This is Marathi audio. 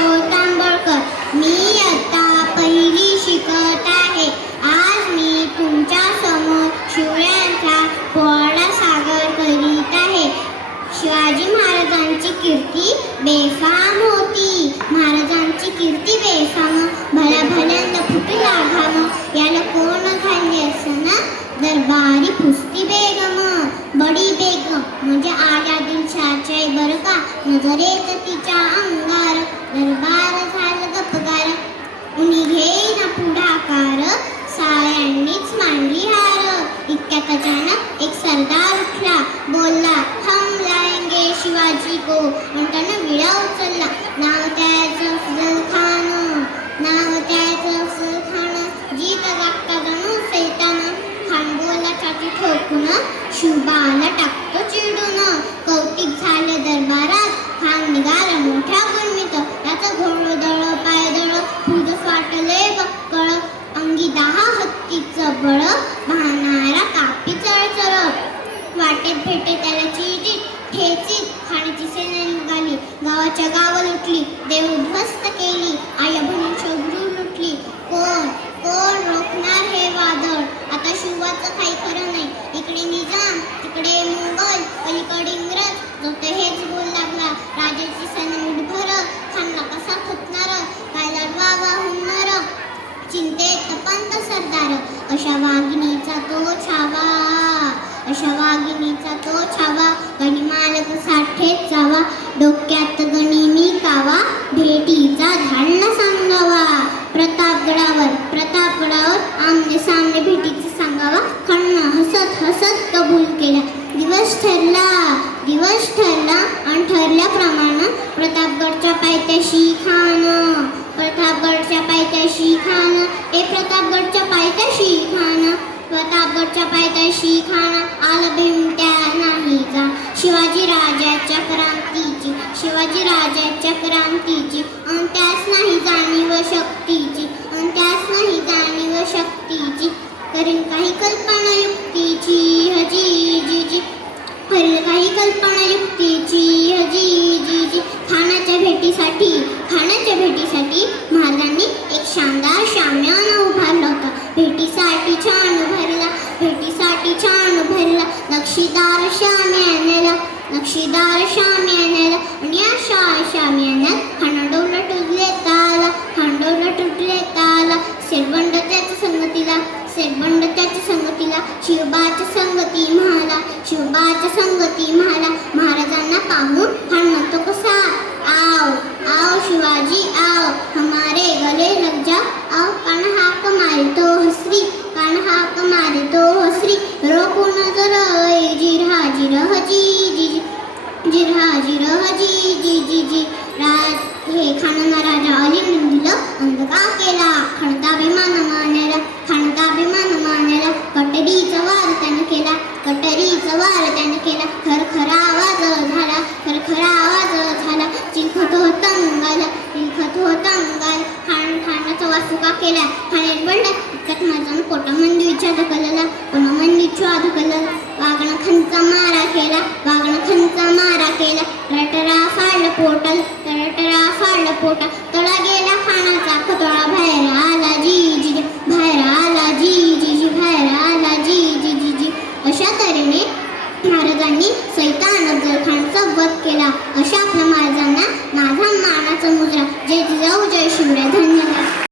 तांबळकर मी आता पहिली शिकत आहे. आज मी तुमच्यासमोर शिवरायांचा पोवाडा सादर करीत आहे. शिवाजी महाराजांची कीर्ती बेफाम होती. महाराजांची कीर्ती बेफाम. भल्या भल्यांदा फुटला घाम याला कोण घालले असं दरबारी पुस्ती बेगम. बडी बेगम. म्हणजे आल्या दिलशाचे बरं का? नजरेत शिवाजी को म्हणताना विडा उचलला. नाव त्याचं अफजल खान नाव त्याचं अफजल खान जीत गागता जणू सैतान. खान बोला छाती ठोकून शिवबाला टाकतो चिडून. कौतिक झालं दरबारात. खान निघाला मोठ्या गुरमीत. त्याचं घोळ दळ पाय दळ खुद फाटले बक्कळ. अंगी दहा हत्तीचं बळ. भानारा कापी चळचळ वाटेत भेटे त्याला चिजीत ठेचीत खाण्याची सेना निघाली गावाच्या गावं लुटली देव उद्ध्वस्त केली आई म्हणून शोधून लुटली कोण? कोण रोखणार हे वादळ? आता शिवाचं काही खरं नाही. इकडे निजाम तिकडे मुंबई पलीकडे इंग्रज. जो हेच बोल लागला. राजाची सेना मुठभर खानला कसा थुकणार वा वा होणार चिंतेत पंत सरदार. अशा वाघिणीचा तो छा अशा वाघिणीचा तो छावा गणी मालक साठेत जावा डोक्यात गणिनी कावा भेटीचा धाडणं सांगावा. प्रतापगडावर प्रतापगडावर आमने सामने भेटीचं सांगावा. खण्ण हसत हसत कबूल केला. दिवस ठरला दिवस ठरला आणि ठरल्याप्रमाणे प्रतापगडच्या पायथ्याशी खान प्रतापगडच्या पायथ्याशी खान ए प्रतापगडच्या पायथ्याशी खान प्रतापगडच्या पायथ्याशी खाणं. राजाच्या क्रांतीची शिवाजी राजाच्या क्रांतीची अन त्यास नाही जाणीव शक्तीची अन त्यास नाही जाणीव शक्तीची. करीन काही कल्पना युक्तीची हजी जी जी करील काही कल्पना युक्तीची हजी जी जी खानाच्या भेटीसाठी खानाच्या भेटीसाठी महाराजांनी एक शानदार शाम्यान उभारला होता. भेटीसाठी छान भरला भेटीसाठी छान भरला नक्षीदार श्याम्या नक्षीदार शाम्यानेला आणि या शा शाम्यानात खांडवलं टुटले ताला खांडवलं तुटले ताला शेरबंड त्याच्या संगतीला शेरबंड त्याच्या संगतीला शिवबाच्या संगती महाला शिवबाच्या संगती महाला महाराजांना पाहून खाण्याचा केला खाण्यात पडला इतक्यात माझा कोटा मंदिरच्या धकलला कोणा मंदिरच्या धकलला वागणं खंचा मारा केला. वागणं खंचा मारा केला. रटरा फाडलं पोटल. रटरा फाडलं पोटा. तळा गेला खानाचा. खतोळा बाहेर आला जी जी बाहेर आला जी जी जी बाहेर आला जी जी जी जी अशा तऱ्हेने महाराजांनी सैतान अफजल खानचा वध केला. अशा आपल्या महाराजांना माझा मानाचा मुद्रा जय जिजाऊ जय